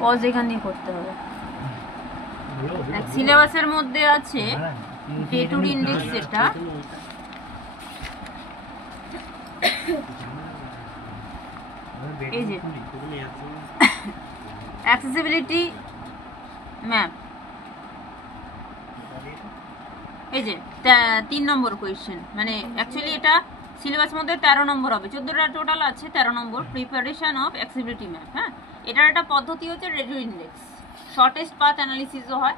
Pause এখান দিয়ে করতে হবে। সিলেবাসের মধ্যে আছে ডেটুর ইন্ডেক্স, যেটা এই যে অ্যাক্সেসিবিলিটি ম্যাপ, এই যে 3 নম্বর কোয়েশ্চেন, মানে অ্যাকচুয়ালি এটা সিলেবাস মধ্যে 13 নম্বর হবে, 14টা টোটাল আছে, 13 নম্বর প্রিপারেশন অফ অ্যাক্সেসিবিলিটি ম্যাপ। হ্যাঁ, এটার একটা পদ্ধতি হচ্ছে ডেটুর ইন্ডেক্স, শর্টেস্ট পাথ অ্যানালিসিসও হয়।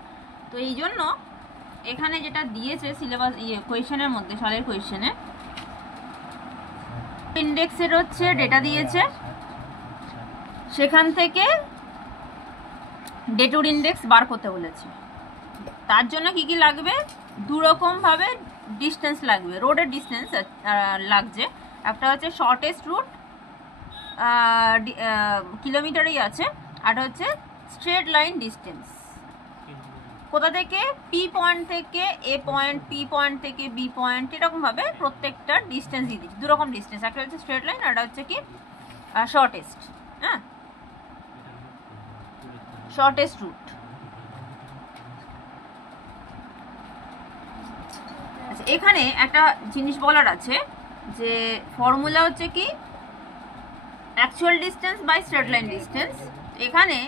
তো এই জন্য এখানে যেটা দিয়েছে সিলেবাস কোয়েশ্চেনের মধ্যে, সালের কোয়েশ্চেনে ইন্ডেক্সের হচ্ছে ডেটা দিয়েছে, সেখান থেকে ডেটুর ইন্ডেক্স বার করতে বলেছে। তার জন্য কি কি লাগবে, দু রকম ভাবে ডিস্টেন্স লাগবে, রোডের ডিস্টেন্স লাগছে, একটা হচ্ছে শর্টেস্ট রুট কিলোমিটারই আছে, আর হচ্ছে স্ট্রেট লাইন ডিস্টেন্স, কোথা থেকে পি পয়েন্ট থেকে এ পয়েন্ট, পি পয়েন্ট থেকে বি পয়েন্ট, এরকম ভাবে প্রত্যেকটা ডিস্টেন্স দিয়ে দিচ্ছি, দু রকম ডিস্টেন্স, একটা হচ্ছে স্ট্রেট লাইন আর একটা হচ্ছে কি শর্টেস্ট। হ্যাঁ, শর্টেস্ট রুট। আচ্ছা, এখানে একটা জিনিস বলার আছে যে ফর্মুলা হচ্ছে কি actual distance by straight line distance. এখানে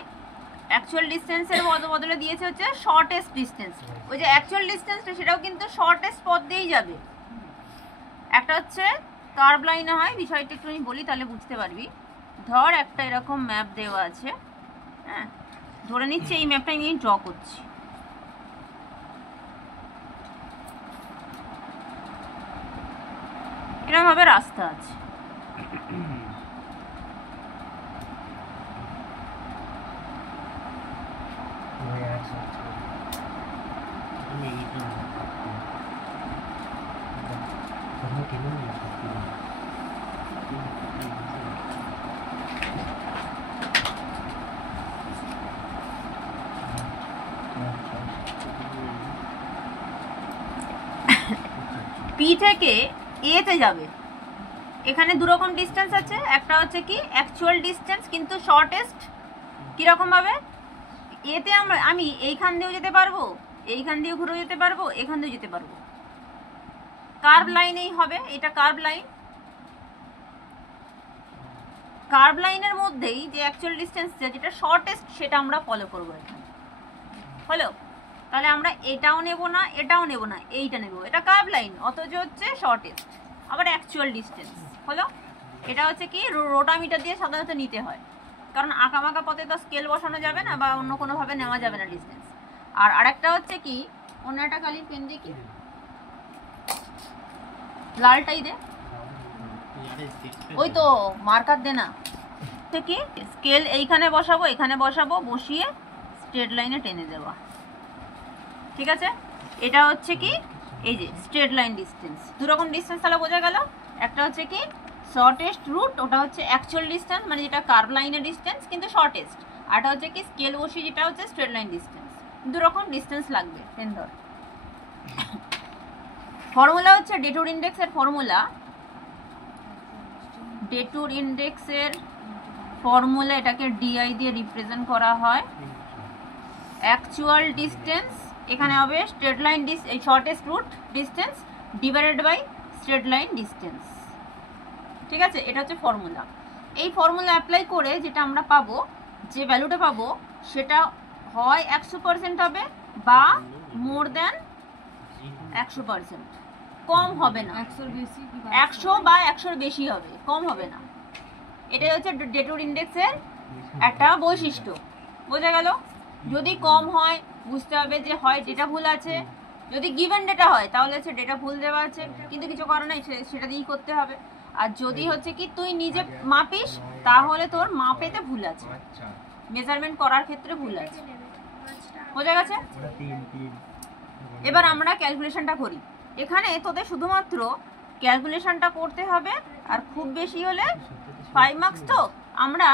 অ্যাকচুয়াল ডিস্টেন্সের বদলে দিয়েছে হচ্ছে শর্টেস্ট ডিস্টেন্স। ওই যে অ্যাকচুয়াল ডিস্টেন্সটা সেটাও কিন্তু শর্টেস্ট পথ দিয়েই যাবে। একটা হচ্ছে কার্ভ লাইনে হয়, বিষয়টা একটু আমি বলি তাহলে বুঝতে পারবি। ধর একটা এরকম ম্যাপ দেওয়া আছে, হ্যাঁ, ধরে নিচ্ছি এই ম্যাপটা আমি ড্র করছি, এরকম ভাবে রাস্তা আছে, পি থেকে এ তে যাবে। এখানে দু রকম ডিস্টেন্স আছে, একটা হচ্ছে কি অ্যাকচুয়াল ডিস্টেন্স কিন্তু শর্টেস্ট, কিরকম ভাবে এতে আমি এইখান দিয়েও যেতে পারবো, এইখান দিয়েও ঘুরে যেতে পারবো, এখান দিয়েও যেতে পারবো, কার্ভ লাইনেই হবে, এটা কার্ভ লাইন। কার্ভ লাইনের মধ্যেই যে অ্যাকচুয়াল ডিস্টেন্স যেটা শর্টেস্ট সেটা আমরা ফলো করবো এখানে, হলো? তাহলে আমরা এটাও নেব না, এটাও নেব না, এইটা নেব, এটা কার্ভ লাইন অথচ হচ্ছে শর্টেস্ট, আবার অ্যাকচুয়াল ডিস্টেন্স হলো। এটা হচ্ছে কি রোটামিটার দিয়ে সাধারণত নিতে হয়, কারণ আঁকামাকা পথে তো স্কেল বসানো যাবে না বা অন্য কোনোভাবে নেওয়া যাবে না ডিস্টেন্স। আর আরেকটা হচ্ছে কি, অন্য একটা কালির পেন দিয়ে কি লালটাই দে, ওই তো মার্কার দে না, থেকে স্কেল এইখানে বসাবো, এখানে বসাবো, বসিয়ে স্ট্রেট লাইনে টেনে দেওয়া, ঠিক আছে? এটা হচ্ছে কি এই যে স্ট্রেট লাইন ডিস্টেন্স, দু রকম ডিস্টেন্স তাহলে বোঝা গেল। একটা হচ্ছে কি শর্টেস্ট রুট, ওটা হচ্ছে অ্যাকচুয়াল ডিস্টেন্স, মানে যেটা কার্ভ লাইনের ডিস্টেন্স কিন্তু শর্টেস্ট, আর এটা হচ্ছে কি স্কেল বসিয়ে যেটা হচ্ছে স্ট্রেট লাইন ডিস্টেন্স, দু রকম ডিস্টেন্স লাগবে। পেন ধর, ফর্মুলা হচ্ছে ডেটুর ইন্ডেক্সের ফর্মুলা, ডেটুর ইন্ডেক্সের ফর্মুলা এটাকে ডিআই দিয়ে রিপ্রেজেন্ট করা হয়। অ্যাকচুয়াল ডিস্টেন্স এখানে হবে স্ট্রেট লাইন এই shortest route distance divided by straight line distance, ঠিক আছে? এটা হচ্ছে ফর্মুলা। এই ফর্মুলা অ্যাপ্লাই করে যেটা আমরা পাবো, যে ভ্যালুটা পাবো সেটা হয় 100% হবে বা মোর দ্যান 100%, কম হবে না, 100 বা 100-র বেশি হবে, কম হবে না। এটাই হচ্ছে ডেটুর ইন্ডেক্সের একটা বৈশিষ্ট্য, বোঝা গেল? যদি কম হয় বুঝতে হবে যে হয় ডেটা ভুল আছে, যদি গিভেন ডেটা হয় তাহলে হচ্ছে ডেটা ভুল দেওয়া আছে কিন্তু কিছু করার নাই, সেটা দিয়েই করতে হবে। আর যদি হচ্ছে কি তুই নিজে মাপিস তাহলে তোর মাপেতে ভুল আছে, মেজারমেন্ট করার ক্ষেত্রে ভুল আছে, বোঝা গেছে? এবার আমরা ক্যালকুলেশনটা করি। এখানে তোদের শুধুমাত্র ক্যালকুলেশনটা করতে হবে, আর খুব বেশি হলে 5 মার্কস, তো আমরা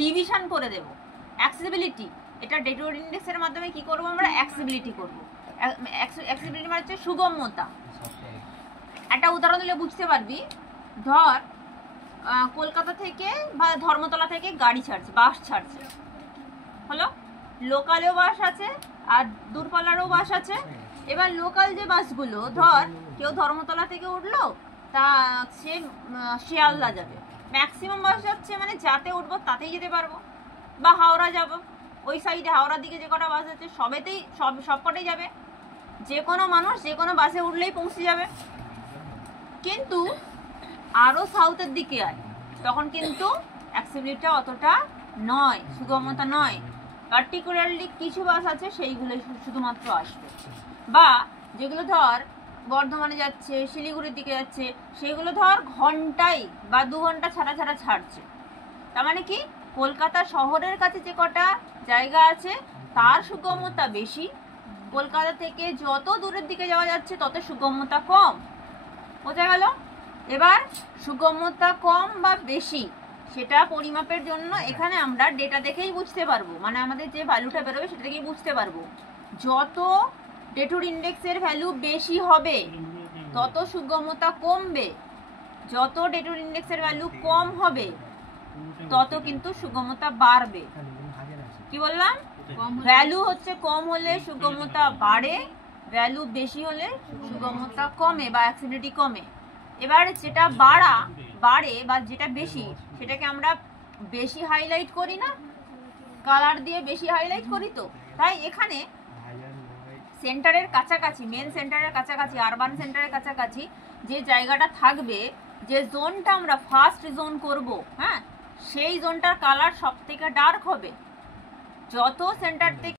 ডিভিশন করে দেব। অ্যাক্সেসিবিলিটি, এটা ডেটুর ইন্ডেক্সের মাধ্যমে কি করব আমরা, অ্যাক্সেসিবিলিটি করব। অ্যাক্সেসিবিলিটি মানে হচ্ছে সুগম্যতা। একটা উদাহরণ দিলে বুঝতে পারবি। ধর কলকাতা থেকে বা ধর্মতলা থেকে গাড়ি ছাড়ছে, বাস ছাড়ছে, হলো। লোকালেও বাস আছে আর দূরপাল্লারও বাস আছে। এবার লোকাল যে বাসগুলো, ধর কেউ ধর্মতলা থেকে উঠলো, তা সে শিয়ালদা যাবে, ম্যাক্সিমাম বাস যাচ্ছে মানে যাতে উঠবো তাতেই যেতে পারবো, বা হাওড়া যাব, ওই সাইডে হাওড়ার দিকে যে কটা বাস আছে সব কটাই যাবে, যে কোনো মানুষ যে কোনো বাসে উঠলেই পৌঁছে যাবে। কিন্তু আরও সাউথের দিকে আয়, তখন কিন্তু অ্যাক্সেসিবিলিটিটা অতটা নয়, সুগমতা নয়। পার্টিকুলারলি কিছু বাস আছে সেইগুলো শুধুমাত্র আসবে, বা যেগুলো ধর বর্ধমানে যাচ্ছে, শিলিগুড়ির দিকে যাচ্ছে, সেগুলো ধর ঘন্টায় বা 2 ঘন্টা ছাড়া ছাড়া ছাড়ছে। তার মানে কি, কলকাতা শহরের কাছে যে কটা জায়গা আছে তার সুগমতা বেশি, কলকাতা থেকে যত দূরের দিকে যাওয়া যাচ্ছে তত সুগমতা কম। বোঝা গেল? এবার সুগমতা কম বা বেশি সেটা পরিমাপের জন্য এখানে আমরা ডেটা দেখেই বুঝতে পারবো, মানে আমাদের যে ভ্যালুটা বেরোবে সেটা দেখেই বুঝতে পারবো। যত ডেটুর ইন্ডেক্সের ভ্যালু বেশি হবে তত সুগমতা কমবে, যত ডেটুর ইন্ডেক্সের ভ্যালু কম হবে তত কিন্তু সুগমতা বাড়বে। কি বললাম? ভ্যালু হচ্ছে কম হলে সুগমতা বাড়ে, ভ্যালু বেশি হলে সুগমতা কমে বা অ্যাক্সিডিটি কমে। এবার যেটা বাড়ে বা যেটা বেশি সেটাকে আমরা বেশি হাইলাইট করি না, কালার দিয়ে বেশি হাইলাইট করি। তো তাই এখানে সেন্টারের কাছাকাছি, মেন সেন্টারের কাছাকাছি, আরবান সেন্টারের কাছাকাছি যে জায়গাটা থাকবে, যে জোনটা আমরা ফার্স্ট জোন করব, হ্যাঁ, সেই জোনটার কালার সব থেকে ডার্ক হবে। যত সেন্টার থেকে